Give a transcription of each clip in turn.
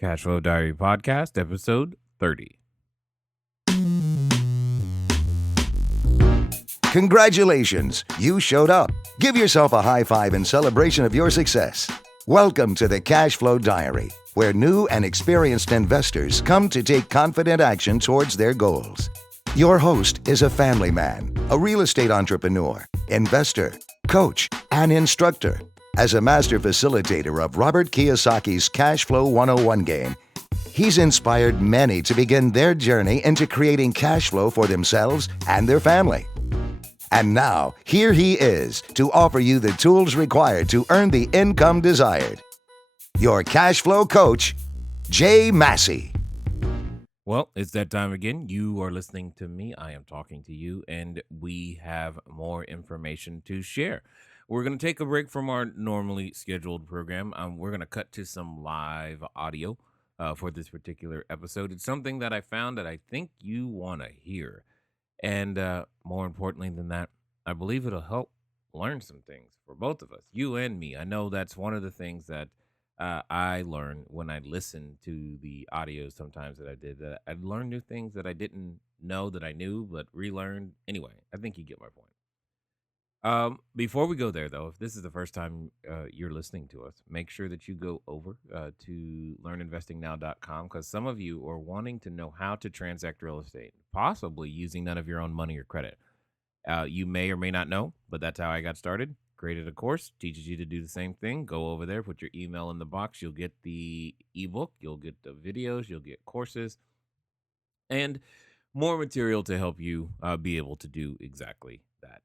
Cashflow Diary Podcast, episode 30. Congratulations, you showed up. Give yourself a high five in celebration of your success. Welcome to the Cashflow Diary, where new and experienced investors come to take confident action towards their goals. Your host is a family man, a real estate entrepreneur, investor, coach, and instructor. As a master facilitator of Robert Kiyosaki's Cashflow 101 game, he's inspired many to begin their journey into creating cash flow for themselves and their family. And now, here he is to offer you the tools required to earn the income desired. Your cash flow coach, Jay Massey. Well, it's that time again. You are listening to me. I am talking to you, and we have more information to share. We're going to take a break from our normally scheduled program. We're going to cut to some live audio for this particular episode. It's something that I found that I think you want to hear. And more importantly than that, I believe it'll help learn some things for both of us, you and me. I know that's one of the things that I learn when I listen to the audio sometimes that I did, that I'd learn new things that I didn't know that I knew, but relearned. Anyway, I think you get my point. Before we go there, though, if this is the first time you're listening to us, make sure that you go over to learninvestingnow.com, because some of you are wanting to know how to transact real estate, possibly using none of your own money or credit. You may or may not know, but that's how I got started. Created a course, teaches you to do the same thing. Go over there, put your email in the box. You'll get the ebook, you'll get the videos, you'll get courses, and more material to help you be able to do exactly that.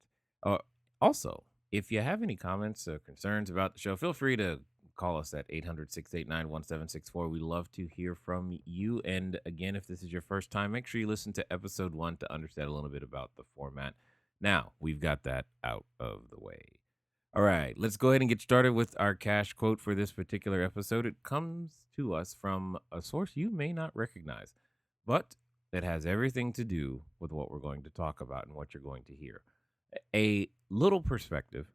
Also, if you have any comments or concerns about the show, feel free to call us at 800-689-1764. We love to hear from you. And again, if this is your first time, make sure you listen to episode 1 to understand a little bit about the format. Now, we've got that out of the way. All right, let's go ahead and get started with our cash quote for this particular episode. It comes to us from a source you may not recognize, but it has everything to do with what we're going to talk about and what you're going to hear. A little perspective,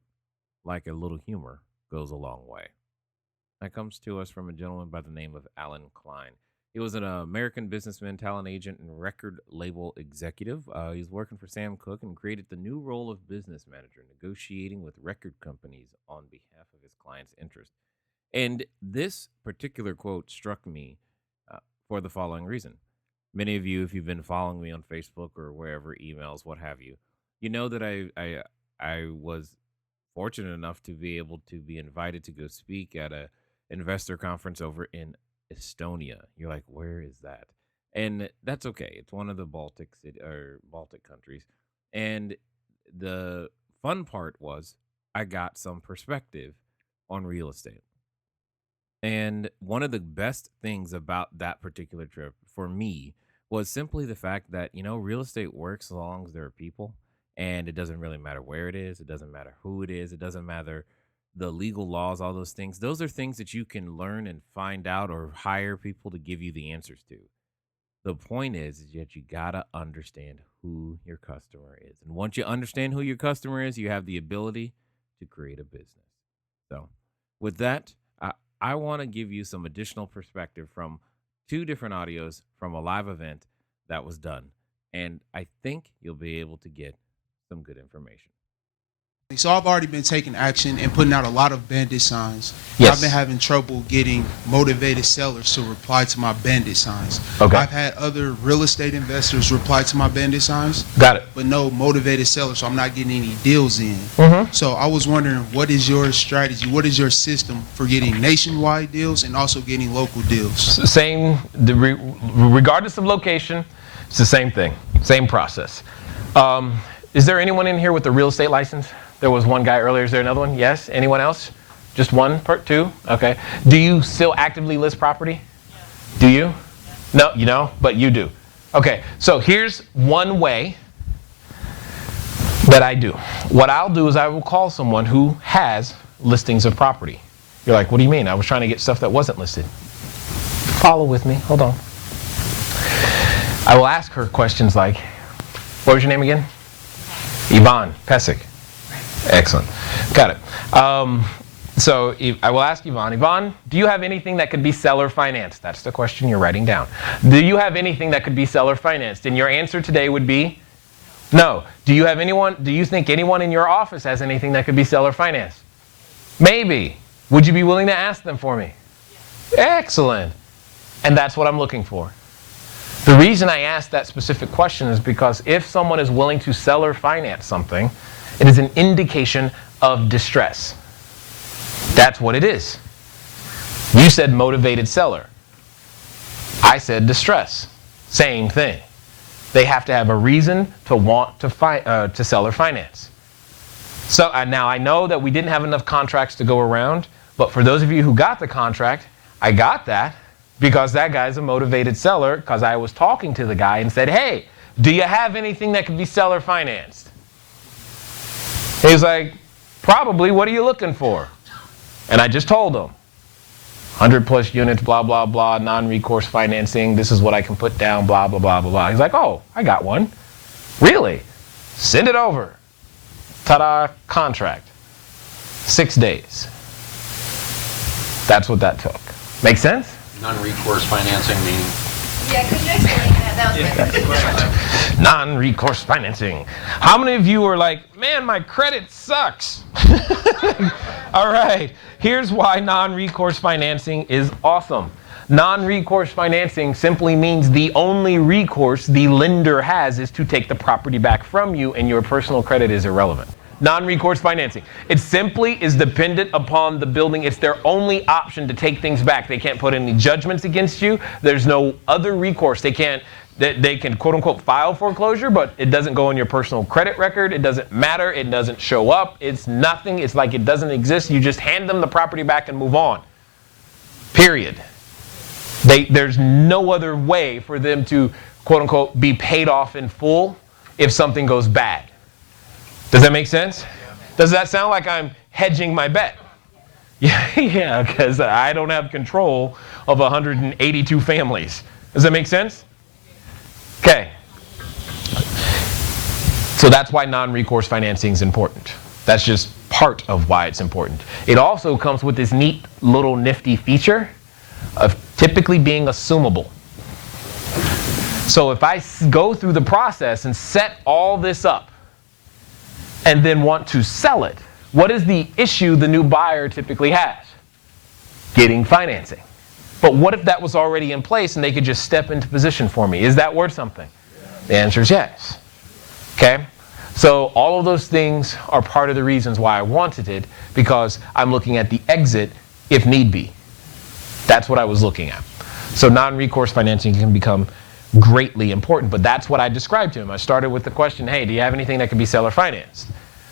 like a little humor, goes a long way. That comes to us from a gentleman by the name of Alan Klein. He was an American businessman, talent agent, and record label executive. He's working for Sam Cooke and created the new role of business manager, negotiating with record companies on behalf of his clients' interest. And this particular quote struck me for the following reason. Many of you, if you've been following me on Facebook or wherever, emails, what have you, you know that I was fortunate enough to be able to be invited to go speak at a investor conference over in Estonia. You're like, where is that? And that's okay. It's one of the Baltic countries. And the fun part was I got some perspective on real estate. And one of the best things about that particular trip for me was simply the fact that, real estate works as long as there are people. And it doesn't really matter where it is. It doesn't matter who it is. It doesn't matter the legal laws, all those things. Those are things that you can learn and find out or hire people to give you the answers to. The point is that you got to understand who your customer is. And once you understand who your customer is, you have the ability to create a business. So with that, I want to give you some additional perspective from 2 different audios from a live event that was done. And I think you'll be able to get some good information. So I've already been taking action and putting out a lot of bandit signs. Yes. I've been having trouble getting motivated sellers to reply to my bandit signs. Okay. I've had other real estate investors reply to my bandit signs. Got it. But no motivated sellers, so I'm not getting any deals in. Mm-hmm. So I was wondering, what is your strategy? What is your system for getting nationwide deals and also getting local deals? Regardless of location, it's the same thing, same process. Is there anyone in here with a real estate license? There was one guy earlier. Is there another one? Yes. Anyone else? Just one, two? Okay. Do you still actively list property? Yes. Do you? Yes. No, but you do. Okay. So here's one way that I do. What I'll do is I will call someone who has listings of property. You're like, what do you mean? I was trying to get stuff that wasn't listed. Follow with me. Hold on. I will ask her questions like, what was your name again? Yvonne Pesic. Excellent. Got it. So I will ask Yvonne. Yvonne, do you have anything that could be seller financed? That's the question you're writing down. Do you have anything that could be seller financed? And your answer today would be no. Do you think anyone in your office has anything that could be seller financed? Maybe. Would you be willing to ask them for me? Excellent. And that's what I'm looking for. The reason I asked that specific question is because if someone is willing to seller finance something, it is an indication of distress. That's what it is. You said motivated seller. I said distress. Same thing. They have to have a reason to want to seller finance. So now I know that we didn't have enough contracts to go around, but for those of you who got the contract, I got that because that guy's a motivated seller because I was talking to the guy and said, hey, do you have anything that could be seller financed? He's like, probably, what are you looking for? And I just told him, 100 plus units, blah, blah, blah, non-recourse financing, this is what I can put down, blah, blah, blah, blah, blah. He's like, oh, I got one. Really? Send it over. Ta-da, contract. 6 days. That's what that took. Make sense? Non-recourse financing meaning? Yeah, could you explain that? That was my question. Non-recourse financing. How many of you are like, man, my credit sucks? All right, here's why non-recourse financing is awesome. Non-recourse financing simply means the only recourse the lender has is to take the property back from you and your personal credit is irrelevant. Non-recourse financing. It simply is dependent upon the building. It's their only option to take things back. They can't put any judgments against you. There's no other recourse. They can quote unquote file foreclosure, but it doesn't go on your personal credit record. It doesn't matter. It doesn't show up. It's nothing. It's like it doesn't exist. You just hand them the property back and move on. Period. There's no other way for them to quote unquote be paid off in full if something goes bad. Does that make sense? Does that sound like I'm hedging my bet? Yeah, because I don't have control of 182 families. Does that make sense? Okay. So that's why non-recourse financing is important. That's just part of why it's important. It also comes with this neat little nifty feature of typically being assumable. So if I go through the process and set all this up, and then want to sell it, what is the issue the new buyer typically has? Getting financing. But what if that was already in place and they could just step into position for me? Is that worth something? The answer is yes. Okay? So all of those things are part of the reasons why I wanted it, because I'm looking at the exit if need be. That's what I was looking at. So non-recourse financing can become greatly important, but that's what I described to him. I started with the question, hey, do you have anything that can be seller financed?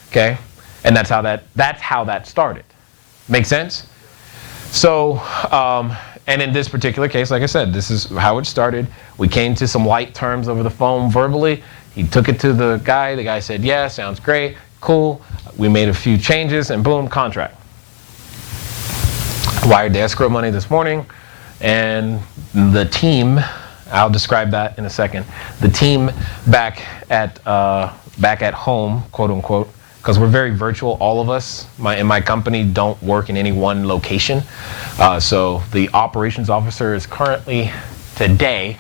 Okay, and that's how that started. Make sense? So, and in this particular case, like I said, this is how it started. We came to some light terms over the phone verbally. He took it to the guy. The guy said, yeah, sounds great, cool. We made a few changes, and boom, contract. Wired the escrow money this morning, and the team, I'll describe that in a second. The team back at home, quote unquote, because we're very virtual, all of us in my company don't work in any one location. So the operations officer is currently today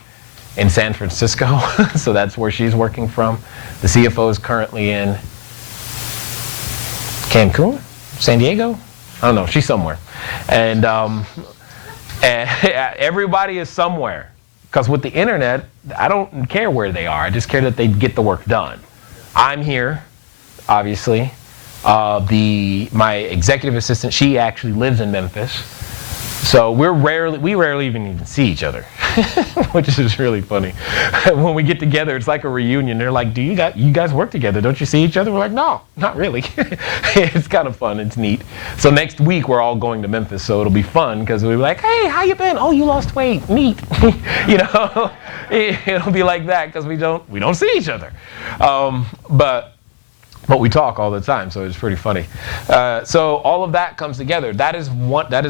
in San Francisco, so that's where she's working from. The CFO is currently in Cancun, San Diego? I don't know, she's somewhere. And everybody is somewhere. Because with the internet, I don't care where they are. I just care that they get the work done. I'm here, obviously. My executive assistant, she actually lives in Memphis. So we rarely even see each other, which is really funny. When we get together, it's like a reunion. They're like, you guys work together? Don't you see each other? We're like, no, not really. It's kind of fun. It's neat. So next week, we're all going to Memphis. So it'll be fun because we'll be like, hey, how you been? Oh, you lost weight. Neat. You know, it'll be like that because we don't see each other. But we talk all the time, so it's pretty funny. So all of that comes together. That is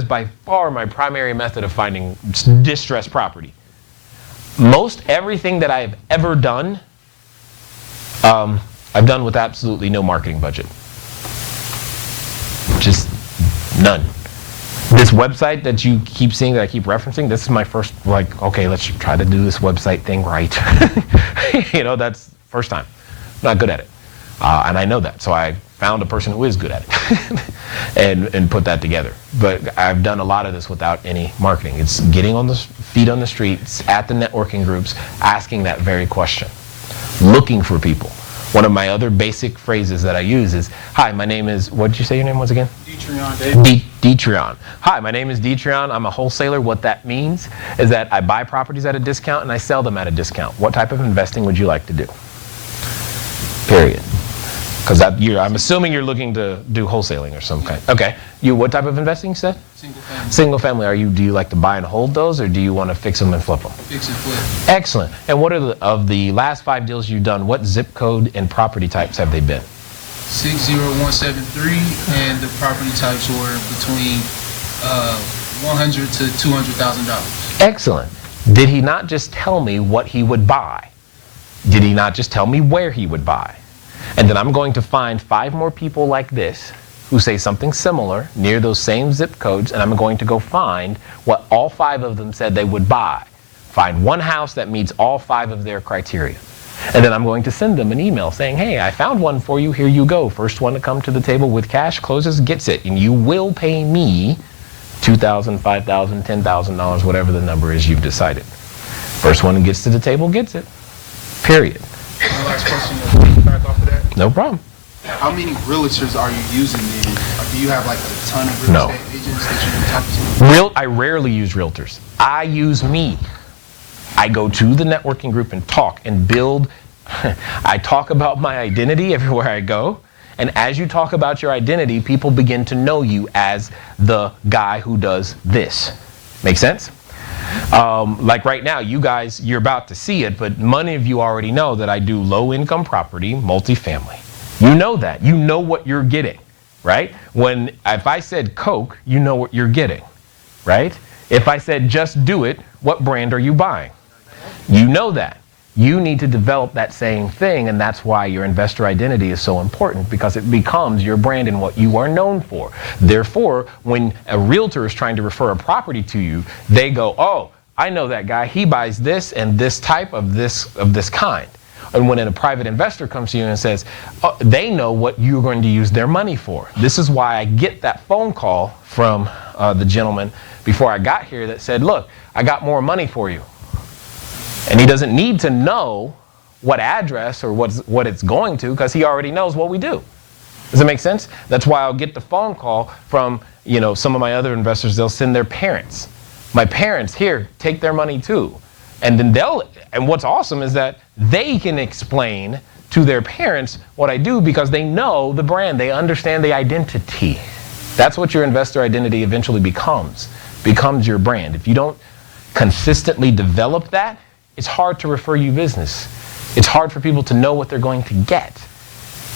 by far my primary method of finding distressed property. Most everything that I've ever done, I've done with absolutely no marketing budget. Just None. This website that you keep seeing, that I keep referencing, this is my first, like, okay, let's try to do this website thing right. That's first time. Not good at it. And I know that. So I found a person who is good at it and put that together. But I've done a lot of this without any marketing. It's getting on the feet on the streets, at the networking groups, asking that very question. Looking for people. One of my other basic phrases that I use is, hi, my name is, what did you say your name was again? Detrion. Hi, my name is Detrion. I'm a wholesaler. What that means is that I buy properties at a discount and I sell them at a discount. What type of investing would you like to do? Period. Because I'm assuming you're looking to do wholesaling or some kind. Okay. What type of investing you said? Single family. Single family. Do you like to buy and hold those, or do you want to fix them and flip them? Fix and flip. Excellent. And what are of the last 5 deals you've done, what zip code and property types have they been? 60173, and the property types were between $100,000 to $200,000. Excellent. Did he not just tell me what he would buy? Did he not just tell me where he would buy? And then I'm going to find 5 more people like this who say something similar near those same zip codes, and I'm going to go find what all 5 of them said they would buy. Find one house that meets all 5 of their criteria. And then I'm going to send them an email saying, hey, I found one for you, here you go. First one to come to the table with cash closes gets it, and you will pay me $2,000, $5,000, $10,000, whatever the number is you've decided. First one that gets to the table gets it. Period. One last question, back off of that. No problem. How many realtors are you using then? Or do you have like a ton of real estate agents that you talk to? I rarely use realtors. I use me. I go to the networking group and talk and build. I talk about my identity everywhere I go. And as you talk about your identity, people begin to know you as the guy who does this. Make sense? Like right now, you guys, you're about to see it, but many of you already know that I do low-income property, multifamily. You know that. You know what you're getting, right? If I said Coke, you know what you're getting, right? If I said just do it, what brand are you buying? You know that. You need to develop that same thing, and that's why your investor identity is so important, because it becomes your brand and what you are known for. Therefore, when a realtor is trying to refer a property to you, they go, oh, I know that guy. He buys this and this type of this kind. And when a private investor comes to you and says, oh, they know what you're going to use their money for. This is why I get that phone call from the gentleman before I got here that said, look, I got more money for you. And he doesn't need to know what address or what it's going to, because he already knows what we do. Does it make sense? That's why I'll get the phone call from, some of my other investors. They'll send their parents. My parents, here, take their money too. And then and what's awesome is that they can explain to their parents what I do, because they know the brand. They understand the identity. That's what your investor identity eventually becomes your brand. If you don't consistently develop that, it's hard to refer you business. It's hard for people to know what they're going to get.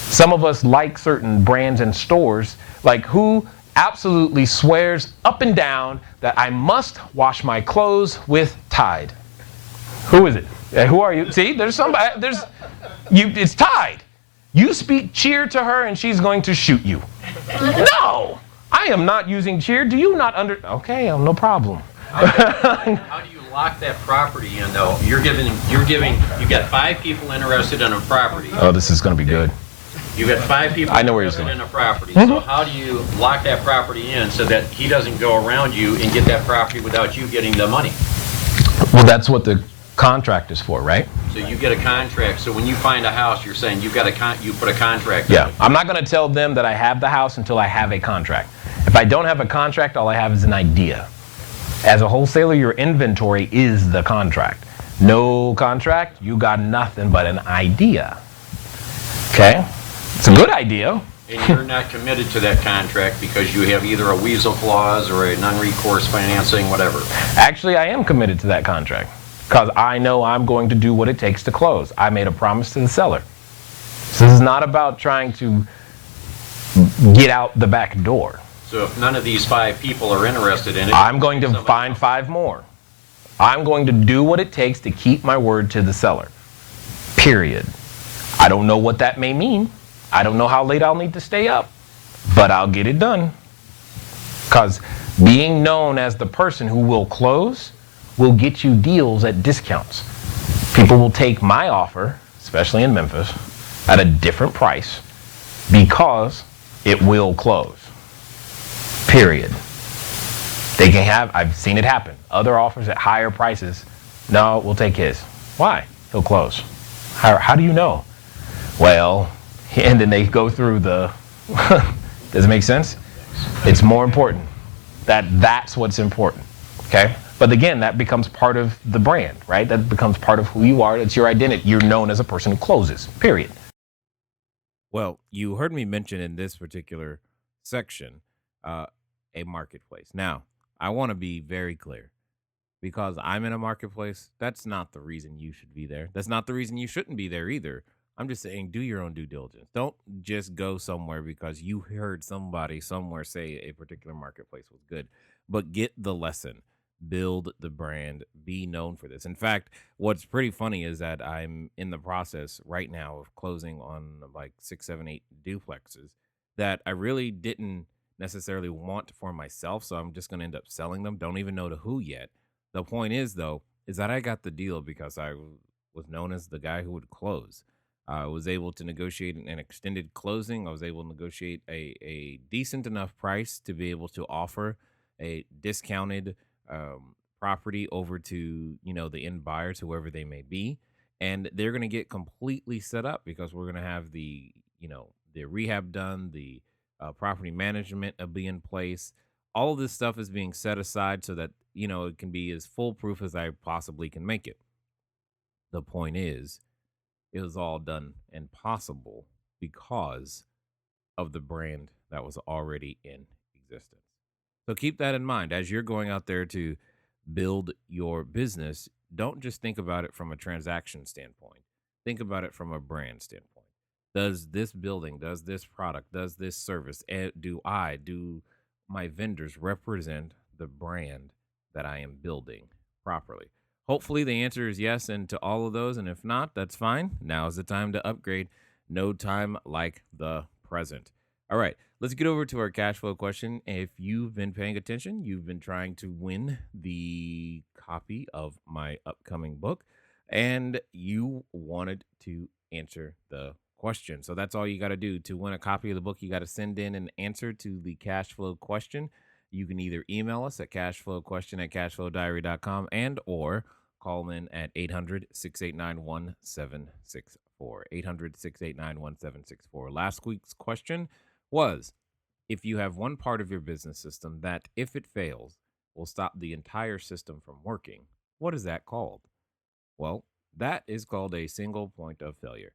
Some of us like certain brands and stores, like who absolutely swears up and down that I must wash my clothes with Tide. Who is it? Who are you? See, there's somebody, it's Tide. You cheer to her and she's going to shoot you. No, I am not using cheer. Do you not okay, no problem. How do you lock that property in though? You got 5 people interested in a property. Oh, this is going to be good. You got 5 people interested in a property. Mm-hmm. So how do you lock that property in so that he doesn't go around you and get that property without you getting the money? Well, that's what the contract is for, right? So you get a contract. So when you find a house, you're saying you put a contract. Yeah, I'm not going to tell them that I have the house until I have a contract. If I don't have a contract, all I have is an idea. As a wholesaler, your inventory is the contract. No contract, you got nothing but an idea. Okay? It's a good idea. And you're not committed to that contract because you have either a weasel clause or a non-recourse financing, whatever. Actually, I am committed to that contract because I know I'm going to do what it takes to close. I made a promise to the seller. So this is not about trying to get out the back door. So if none of these 5 people are interested in it, I'm going to find 5 more. I'm going to do what it takes to keep my word to the seller. Period. I don't know what that may mean. I don't know how late I'll need to stay up, but I'll get it done. Because being known as the person who will close will get you deals at discounts. People will take my offer, especially in Memphis, at a different price because it will close. Period. They can have, I've seen it happen, other offers at higher prices. No, we'll take his. Why? He'll close. How do you know? Well, and then they go through the, does it make sense? It's more important. That's what's important, okay? But again, that becomes part of the brand, right? That becomes part of who you are. That's your identity. You're known as a person who closes, period. Well, you heard me mention in this particular section uh, a marketplace. Now, I want to be very clear because I'm in a marketplace. That's not the reason you should be there. That's not the reason you shouldn't be there either. I'm just saying, do your own due diligence. Don't just go somewhere because you heard somebody somewhere say a particular marketplace was good, but get the lesson, build the brand, be known for this. In fact, what's pretty funny is that I'm in the process right now of closing on like 6, 7, 8 duplexes that I really didn't necessarily want for myself. So I'm just going to end up selling them. Don't even know to who yet. The point is, though, is that I got the deal because was known as the guy who would close. I was able to negotiate an extended closing. I was able to negotiate a decent enough price to be able to offer a discounted property over to the end buyers, whoever they may be, and they're going to get completely set up because we're going to have the rehab done, the property management will be in place. All of this stuff is being set aside so that it can be as foolproof as I possibly can make it. The point is, it was all done and possible because of the brand that was already in existence. So keep that in mind as you're going out there to build your business. Don't just think about it from a transaction standpoint. Think about it from a brand standpoint. Does this building, does this product, does this service, do my vendors represent the brand that I am building properly? Hopefully the answer is yes and to all of those. And if not, that's fine. Now is the time to upgrade. No time like the present. All right, let's get over to our cash flow question. If you've been paying attention, you've been trying to win the copy of my upcoming book, and you wanted to answer the question. So that's all you got to do to win a copy of the book. You got to send in an answer to the cash flow question. You can either email us at cashflowquestion@cashflowdiary.com and or call in at 800-689-1764. 800-689-1764. Last week's question was, if you have one part of your business system that, if it fails, will stop the entire system from working, what is that called? Well, that is called a single point of failure.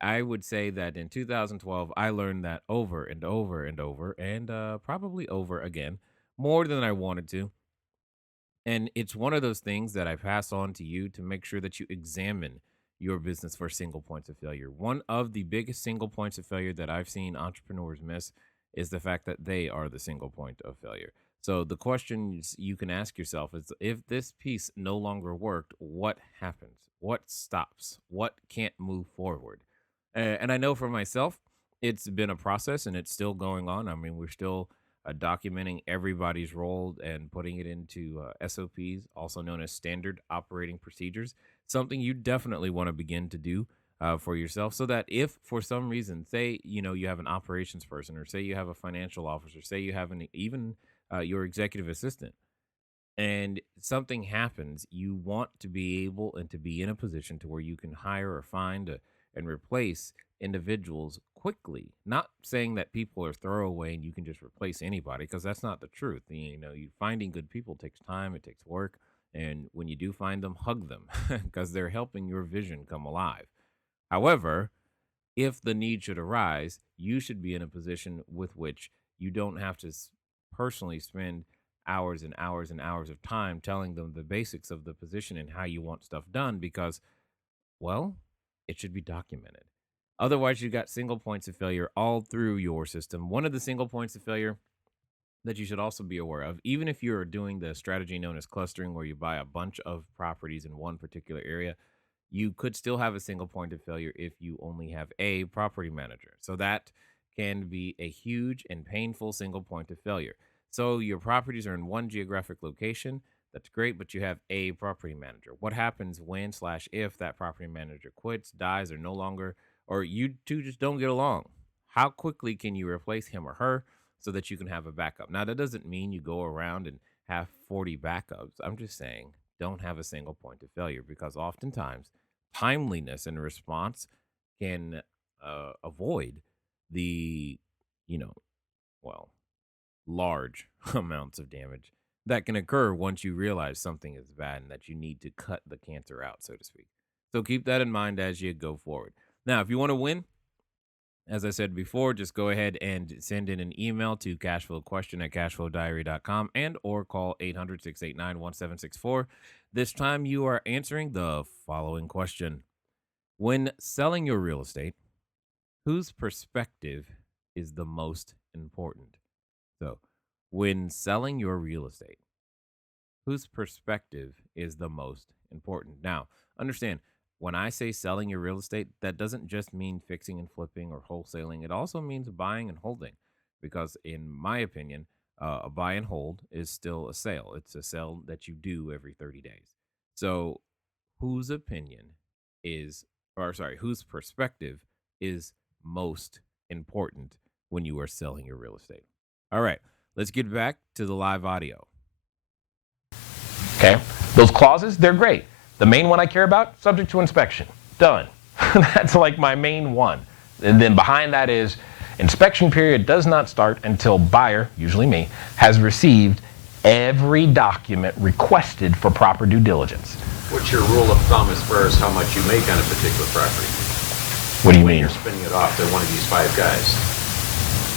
I would say that in 2012, I learned that over and over and over, and probably over again, more than I wanted to. And it's one of those things that I pass on to you to make sure that you examine your business for single points of failure. One of the biggest single points of failure that I've seen entrepreneurs miss is the fact that they are the single point of failure. So the questions you can ask yourself is, if this piece no longer worked, what happens? What stops? What can't move forward? And I know for myself, it's been a process and it's still going on. I mean, we're still documenting everybody's role and putting it into SOPs, also known as standard operating procedures, something you definitely want to begin to do for yourself, so that if for some reason, say, you have an operations person, or say you have a financial officer, say you have even your executive assistant, and something happens, you want to be able and to be in a position to where you can hire or find and replace individuals quickly. Not saying that people are throwaway and you can just replace anybody, because that's not the truth. You finding good people takes time, it takes work, and when you do find them, hug them because they're helping your vision come alive. However, if the need should arise, you should be in a position with which you don't have to personally spend hours and hours and hours of time telling them the basics of the position and how you want stuff done, because, well, it should be documented. Otherwise, you got single points of failure all through your system. One of the single points of failure that you should also be aware of, even if you're doing the strategy known as clustering, where you buy a bunch of properties in one particular area, you could still have a single point of failure if you only have a property manager. So that can be a huge and painful single point of failure. So your properties are in one geographic location. That's great, but you have a property manager. What happens when slash if that property manager quits, dies, or no longer, or you two just don't get along? How quickly can you replace him or her so that you can have a backup? Now, that doesn't mean you go around and have 40 backups. I'm just saying don't have a single point of failure, because oftentimes timeliness in response can avoid the, you know, well, large amounts of damage that can occur once you realize something is bad and that you need to cut the cancer out, so to speak. So keep that in mind as you go forward. Now, if you want to win, as I said before, just go ahead and send in an email to cashflowquestion@cashflowdiary.com and or call 800-689-1764. This time you are answering the following question. When selling your real estate, whose perspective is the most important? So, when selling your real estate, whose perspective is the most important? Now, understand, when I say selling your real estate, that doesn't just mean fixing and flipping or wholesaling. It also means buying and holding, because in my opinion, a buy and hold is still a sale. It's a sale that you do every 30 days. So, whose opinion is, or sorry, whose perspective is most important when you are selling your real estate? All right, let's get back to the live audio. Okay, those clauses, they're great. The main one I care about, subject to inspection. Done. That's like my main one. And then behind that is inspection period does not start until buyer, usually me, has received every document requested for proper due diligence. What's your rule of thumb as far as how much you make on a particular property? What do you When mean? you're spinning it off to one of these 5 guys.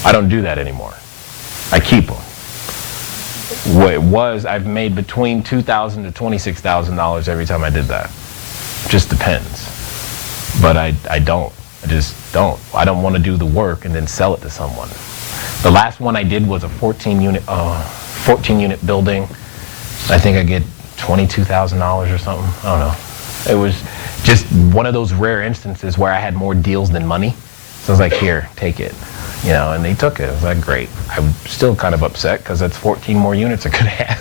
I don't do that anymore. I keep them. What it was, I've made between $2,000 to $26,000 every time I did that. Just depends. But I don't. I just don't. I don't want to do the work and then sell it to someone. The last one I did was a 14 unit building. I think I get $22,000 or something. I don't know. It was just one of those rare instances where I had more deals than money. So I was like, here, take it. You know, and they took it. It was like, great. I'm still kind of upset because that's 14 more units I could have.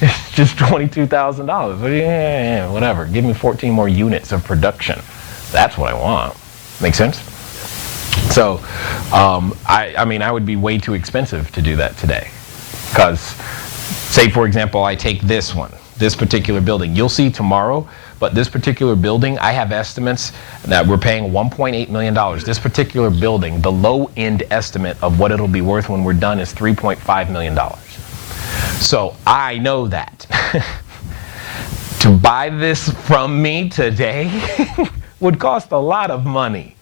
It's just $22,000. Yeah, whatever. Give me 14 more units of production. That's what I want. Make sense? So, I mean, I would be way too expensive to do that today. Because, say, for example, I take this one, this particular building. You'll see tomorrow, but this particular building, I have estimates that we're paying $1.8 million. This particular building, the low-end estimate of what it'll be worth when we're done is $3.5 million. So I know that. To buy this from me today would cost a lot of money,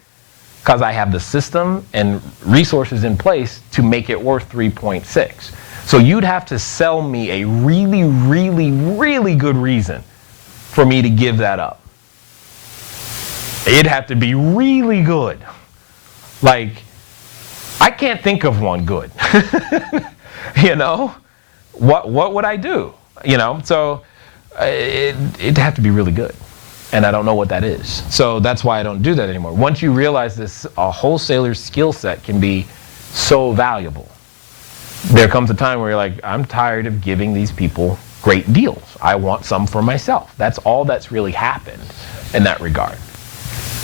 because I have the system and resources in place to make it worth 3.6. So you'd have to sell me a really, really, really good reason for me to give that up. It'd have to be really good. Like, I can't think of one good. You know? What would I do? You know? So it'd have to be really good. And I don't know what that is. So that's why I don't do that anymore. Once you realize this, a wholesaler's skill set can be so valuable. There comes a time where you're like, I'm tired of giving these people great deals. I want some for myself. That's all that's really happened in that regard.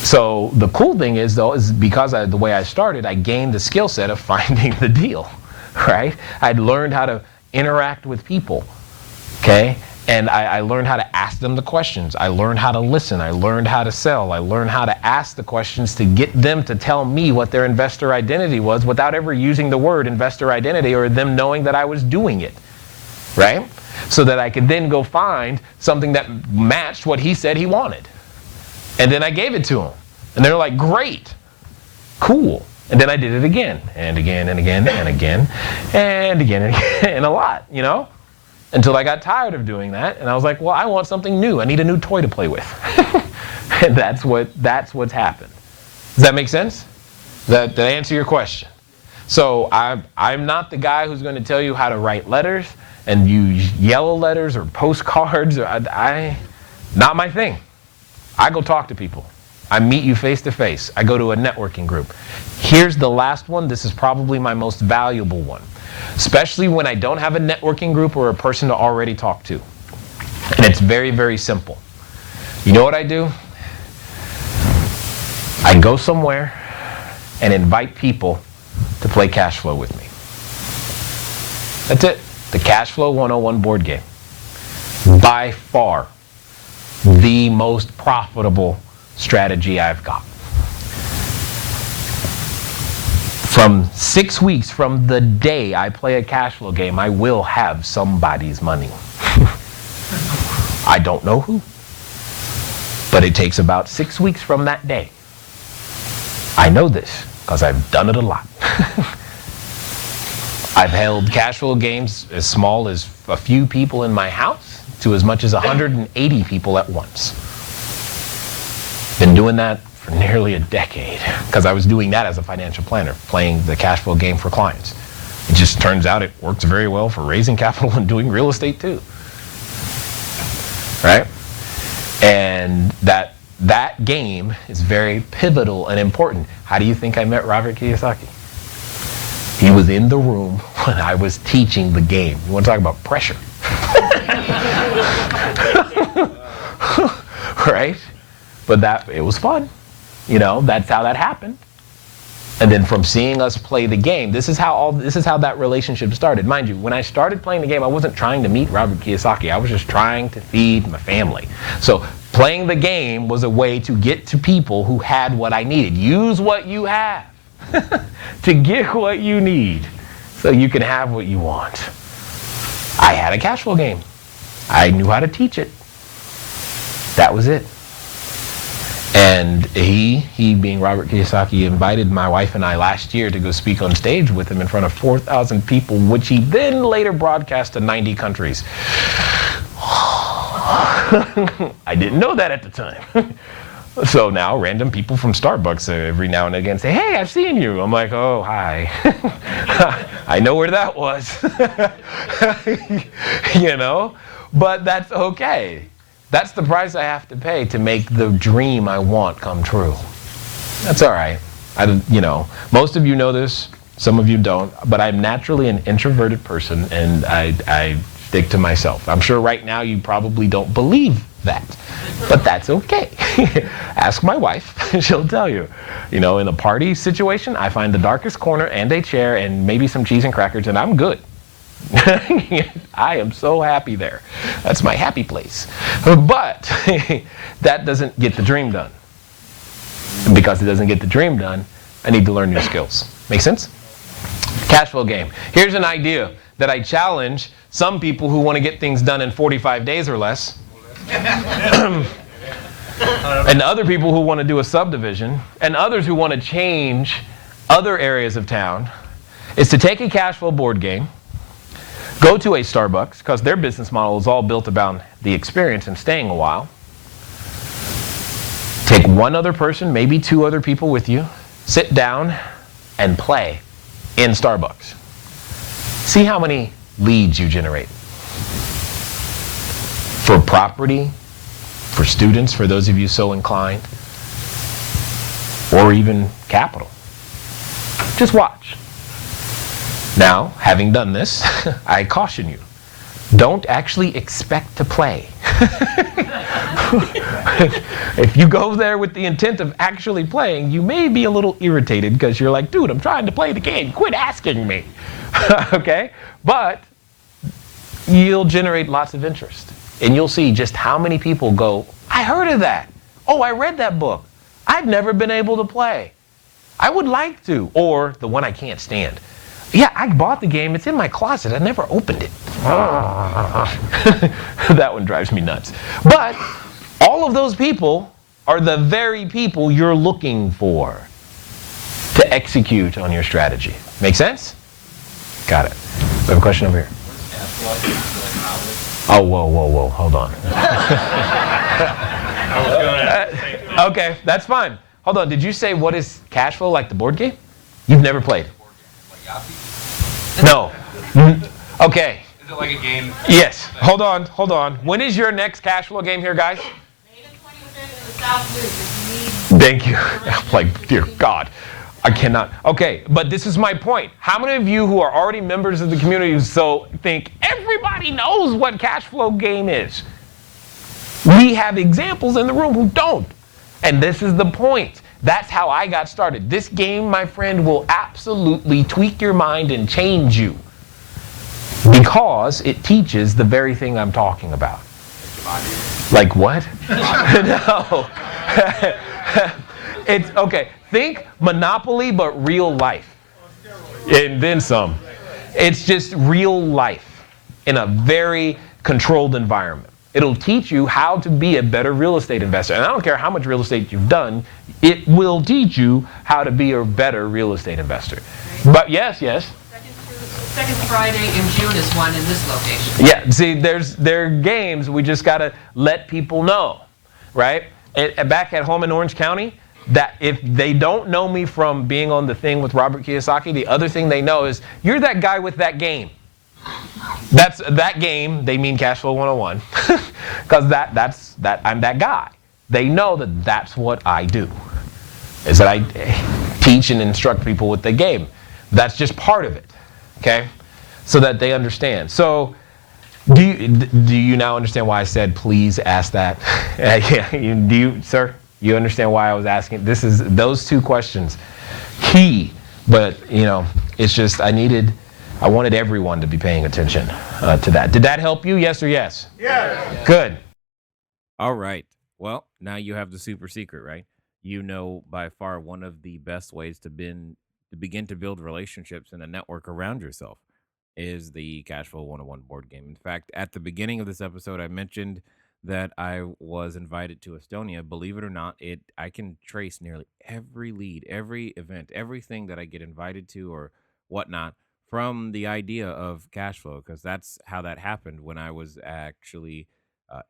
So the cool thing is, though, is because the way I started, I gained the skill set of finding the deal, right? I'd learned how to interact with people, okay? And I learned how to ask them the questions. I learned how to listen. I learned how to sell. I learned how to ask the questions to get them to tell me what their investor identity was without ever using the word investor identity or them knowing that I was doing it, right? So that I could then go find something that matched what he said he wanted. And then I gave it to him. And they're like, great, cool. And then I did it again, and again, and again, and again, and again, and again, and a lot, you know? Until I got tired of doing that, and I was like, well, I want something new. I need a new toy to play with. And that's what's happened. Does that make sense? That answer your question? So I'm not the guy who's going to tell you how to write letters and use yellow letters or postcards. Not my thing. I go talk to people. I meet you face to face. I go to a networking group. Here's the last one. This is probably my most valuable one. especially when I don't have a networking group or a person to already talk to. And it's very, very simple. You know what I do? I go somewhere and invite people to play cash flow with me. That's it. The Cash Flow 101 board game. By far, the most profitable strategy I've got. From 6 weeks from the day I play a cash flow game, I will have somebody's money. I don't know who, but it takes about 6 weeks from that day. I know this because I've done it a lot. I've held cash flow games as small as a few people in my house to as much as 180 people at once. Been doing that for nearly a decade because I was doing that as a financial planner, playing the cash flow game for clients. It just turns out it works very well for raising capital and doing real estate too. Right? And that game is very pivotal and important. How do you think I met Robert Kiyosaki? He was in the room when I was teaching the game. You want to talk about pressure? Right? But it was fun. You know, that's how that happened. And then from seeing us play the game, this is how that relationship started. Mind you, when I started playing the game, I wasn't trying to meet Robert Kiyosaki. I was just trying to feed my family. So playing the game was a way to get to people who had what I needed. Use what you have to get what you need so you can have what you want. I had a cash flow game. I knew how to teach it. That was it. And he being Robert Kiyosaki, invited my wife and I last year to go speak on stage with him in front of 4,000 people, which he then later broadcast to 90 countries. I didn't know that at the time. So now random people from Starbucks every now and again say, "Hey, I've seen you." I'm like, "Oh, hi." I know where that was. You know? But that's okay. That's the price I have to pay to make the dream I want come true. That's all right. Most of you know this, some of you don't, but I'm naturally an introverted person, and I stick to myself. I'm sure right now you probably don't believe that, but that's okay. Ask my wife, she'll tell you. You know, in a party situation, I find the darkest corner and a chair and maybe some cheese and crackers, and I'm good. I am so happy there. That's my happy place. But that doesn't get the dream done. And because it doesn't get the dream done, I need to learn new skills. Make sense? Cash flow game. Here's an idea that I challenge some people who want to get things done in 45 days or less. And other people who want to do a subdivision, and others who want to change other areas of town, is to take a cash flow board game, go to a Starbucks, because their business model is all built about the experience and staying a while. Take one other person, maybe two other people with you, sit down and play in Starbucks. See how many leads you generate. For property, for students, for those of you so inclined, or even capital. Just watch. Now, having done this, I caution you, don't actually expect to play. If you go there with the intent of actually playing, you may be a little irritated because you're like, "Dude, I'm trying to play the game. Quit asking me." Okay? But you'll generate lots of interest. And you'll see just how many people go, "I heard of that. Oh, I read that book. I've never been able to play. I would like to." Or the one I can't stand. "Yeah, I bought the game. It's in my closet. I never opened it." That one drives me nuts. But all of those people are the very people you're looking for to execute on your strategy. Make sense? Got it. We have a question over here. Oh, whoa. Hold on. Okay, that's fine. Hold on. Did you say what is cash flow, like the board game? You've never played? No. Okay. Is it like a game? Yes. Hold on. When is your next cash flow game here, guys? May the 25th in the South Loop. If you need Thank you. I'm like, dear God. I cannot. Okay, but this is my point. How many of you who are already members of the community think everybody knows what cash flow game is? We have examples in the room who don't. And this is the point. That's how I got started. This game, my friend, will absolutely tweak your mind and change you because it teaches the very thing I'm talking about. Like what? No. It's okay. Think Monopoly, but real life. And then some. It's just real life in a very controlled environment. It'll teach you how to be a better real estate investor. And I don't care how much real estate you've done, it will teach you how to be a better real estate investor. But yes. Second Friday in June is one in this location. Yeah, see, there are games we just got to let people know, right? And back at home in Orange County, that if they don't know me from being on the thing with Robert Kiyosaki, the other thing they know is, you're that guy with that game. That's that game, they mean Cash Flow 101, because that's I'm that guy. They know that that's what I do, is that I teach and instruct people with the game. That's just part of it, okay? So that they understand. So do you now understand why I said please ask that? Yeah, do you, sir? You understand why I was asking? Those two questions, key. But it's just I wanted everyone to be paying attention to that. Did that help you? Yes or yes? Yes. Good. All right. Well, now you have the super secret, right? By far one of the best ways to begin to build relationships and a network around yourself is the Cash Flow 101 board game. In fact, at the beginning of this episode, I mentioned that I was invited to Estonia. Believe it or not, I can trace nearly every lead, every event, everything that I get invited to or whatnot from the idea of cash flow, because that's how that happened when I was actually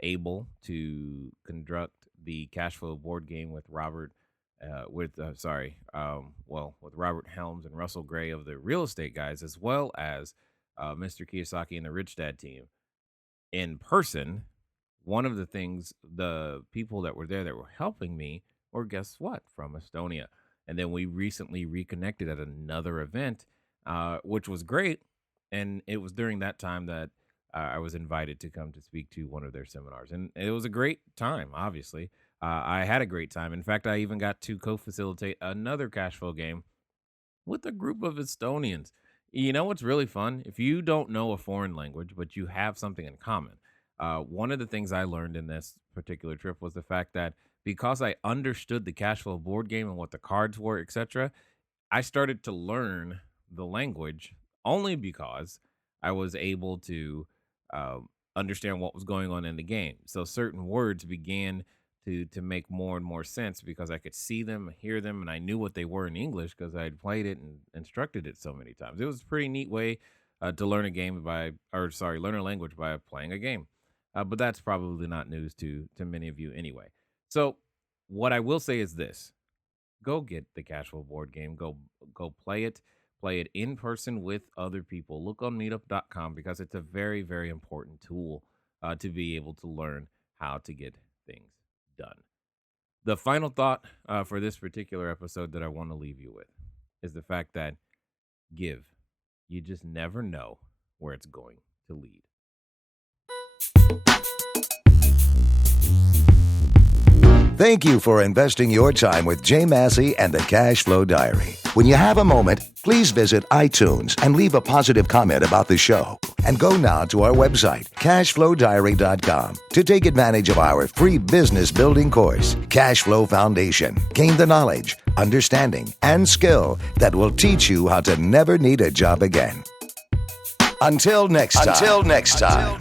able to conduct the cash flow board game with Robert Helms and Russell Gray of the real estate guys, as well as Mr. Kiyosaki and the Rich Dad team in person. One of the things, the people that were there that were helping me were, guess what, from Estonia. And then we recently reconnected at another event, which was great. And it was during that time that I was invited to come to speak to one of their seminars. And it was a great time, obviously. I had a great time. In fact, I even got to co-facilitate another cash flow game with a group of Estonians. You know what's really fun? If you don't know a foreign language, but you have something in common. One of the things I learned in this particular trip was the fact that because I understood the cash flow board game and what the cards were, etc., I started to learn the language only because I was able to understand what was going on in the game. So certain words began to make more and more sense because I could see them, hear them, and I knew what they were in English because I had played it and instructed it so many times. It was a pretty neat way to learn a language by playing a game. But that's probably not news to many of you anyway. So what I will say is this: go get the cash flow board game. Go play it. Play it in person with other people. Look on meetup.com because it's a very, very important tool to be able to learn how to get things done. The final thought for this particular episode that I want to leave you with is the fact that you just never know where it's going to lead. Thank you for investing your time with Jay Massey and the Cash Flow Diary. When you have a moment, please visit iTunes and leave a positive comment about the show. And go now to our website, cashflowdiary.com, to take advantage of our free business building course, Cash Flow Foundation. Gain the knowledge, understanding, and skill that will teach you how to never need a job again. Until next time.